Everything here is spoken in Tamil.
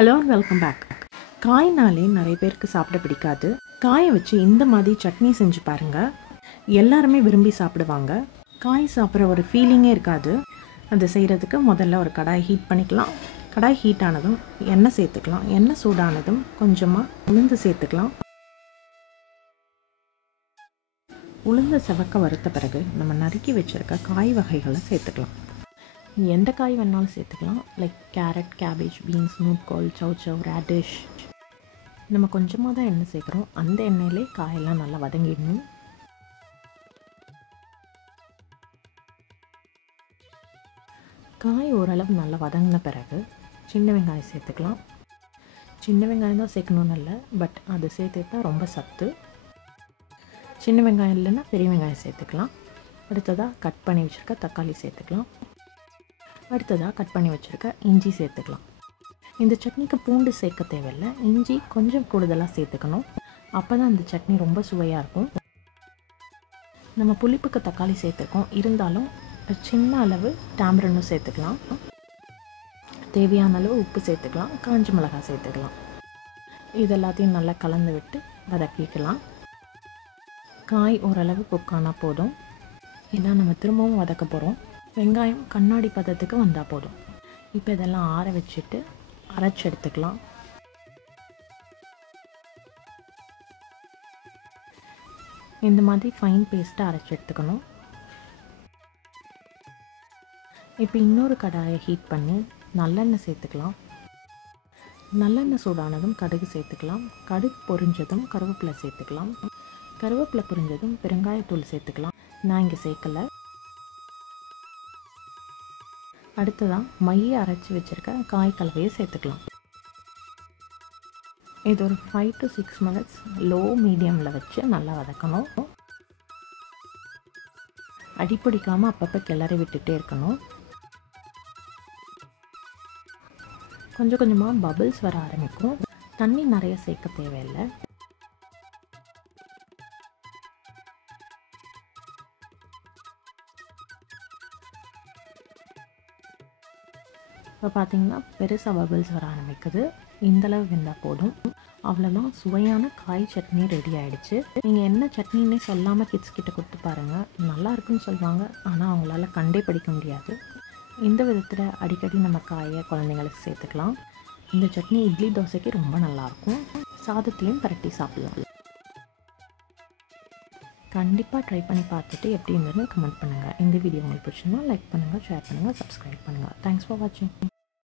Hello and welcome back. காய்னாலே நிறைய பேருக்கு சாப்பிட பிடிக்காது. காயை வச்சு இந்த மாதிரி சட்னி செஞ்சு பாருங்கள், எல்லாருமே விரும்பி சாப்பிடுவாங்க. காய் சாப்பிட்ற ஒரு ஃபீலிங்கே இருக்காது. அது செய்கிறதுக்கு முதல்ல ஒரு கடாய் ஹீட் பண்ணிக்கலாம். கடாய் ஹீட் ஆனதும் எண்ணெய் சேர்த்துக்கலாம். எண்ணெய் சூடானதும் கொஞ்சமாக உளுந்து சேர்த்துக்கலாம். உளுந்து செவக்க வறுத்த பிறகு நம்ம நறுக்கி வச்சுருக்க காய் வகைகளை சேர்த்துக்கலாம். எந்த காய் வேணாலும் சேர்த்துக்கலாம். Like carrot, cabbage, beans, knol khol, chow chow, radish. நம்ம கொஞ்சமாக தான் எண்ணெய் சேர்க்குறோம். அந்த எண்ணெயிலே காயெல்லாம் நல்லா வதங்கிடணும். காய் ஓரளவு நல்லா வதங்கின பிறகு சின்ன வெங்காயம் சேர்த்துக்கலாம். சின்ன வெங்காயம் தான் சேர்க்கணும்னு இல்லை, பட் அது சேர்த்துட்டா ரொம்ப சத்து. சின்ன வெங்காயம் இல்லைன்னா பெரிய வெங்காயம் சேர்த்துக்கலாம். அடுத்ததாக கட் பண்ணி வச்சுருக்க தக்காளி சேர்த்துக்கலாம். அடுத்ததாக கட் பண்ணி வச்சுருக்க இஞ்சி சேர்த்துக்கலாம். இந்த சட்னிக்கு பூண்டு சேர்க்க தேவையில்லை, இஞ்சி கொஞ்சம் கூடுதலாக சேர்த்துக்கணும். அப்போ தான் இந்த சட்னி ரொம்ப சுவையாக இருக்கும். நம்ம புளிப்புக்கு தக்காளி சேர்த்துருக்கோம், இருந்தாலும் சின்ன அளவு டாம்பரனும் சேர்த்துக்கலாம். தேவையான அளவு உப்பு சேர்த்துக்கலாம். காஞ்ச மிளகாய் சேர்த்துக்கலாம். இது எல்லாத்தையும் நல்லா கலந்து விட்டு வதக்கிக்கலாம். காய் ஓரளவு குக்கானா போதும், ஏன்னா நம்ம திரும்பவும் வதக்க போகிறோம். வெங்காயம் கண்ணாடி பதத்துக்கு வந்தால் போதும். இப்போ இதெல்லாம் ஆற வச்சுட்டு அரைச்சி எடுத்துக்கலாம். இந்த மாதிரி ஃபைன் பேஸ்ட்டாக அரைச்சி எடுத்துக்கணும். இப்போ இன்னொரு கடாயை ஹீட் பண்ணி நல்லெண்ணெய் சேர்த்துக்கலாம். நல்லெண்ணெய் சூடானதும் கடுகு சேர்த்துக்கலாம். கடுகு பொரிஞ்சதும் கருவேப்பிலை சேர்த்துக்கலாம். கருவேப்பிலை பொரிஞ்சதும் பெருங்காயத்தூள் சேர்த்துக்கலாம். நான் இங்கே சேர்க்கலை. அடுத்ததாக மையை அரைச்சி வச்சுருக்க காய் கலவையை சேர்த்துக்கலாம். இது ஒரு 5 to 6 minutes லோ மீடியமில் வச்சு நல்லா வதக்கணும். அடிப்பிடிக்காமல் அப்பப்போ கிளறி விட்டுட்டே இருக்கணும். கொஞ்சம் கொஞ்சமாக பபிள்ஸ் வர ஆரம்பிக்கும். தண்ணி நிறைய சேர்க்க தேவையில்லை. இப்போ பார்த்திங்கன்னா பெருசாக பபிள்ஸ் வர ஆரம்பிக்குது. இந்தளவு வெந்தால் போதும். அவ்வளோதான், சுவையான காய் சட்னி ரெடி ஆகிடுச்சு. நீங்கள் என்ன சட்னின்னே சொல்லாமல் கிட்ஸ் கிட்ட கொடுத்து பாருங்கள், நல்லா இருக்குன்னு சொல்லுவாங்க. ஆனால் அவங்களால கண்டே படிக்க முடியாது. இந்த விதத்தில் அடிக்கடி நம்ம காயை குழந்தைங்களுக்கு சேர்த்துக்கலாம். இந்த சட்னி இட்லி தோசைக்கு ரொம்ப நல்லாயிருக்கும். சாதத்துலேயும் பரட்டி சாப்பிடலாம். கண்டிப்பாக ட்ரை பண்ணி பார்த்துட்டு எப்படி இருந்ததுன்னு கமெண்ட் பண்ணுங்கள். இந்த வீடியோ உங்களுக்கு பிடிச்சிருந்தா லைக் பண்ணுங்கள், ஷேர் பண்ணுங்கள், சப்ஸ்கிரைப் பண்ணுங்கள். தேங்க்ஸ் ஃபார் வாட்சிங்.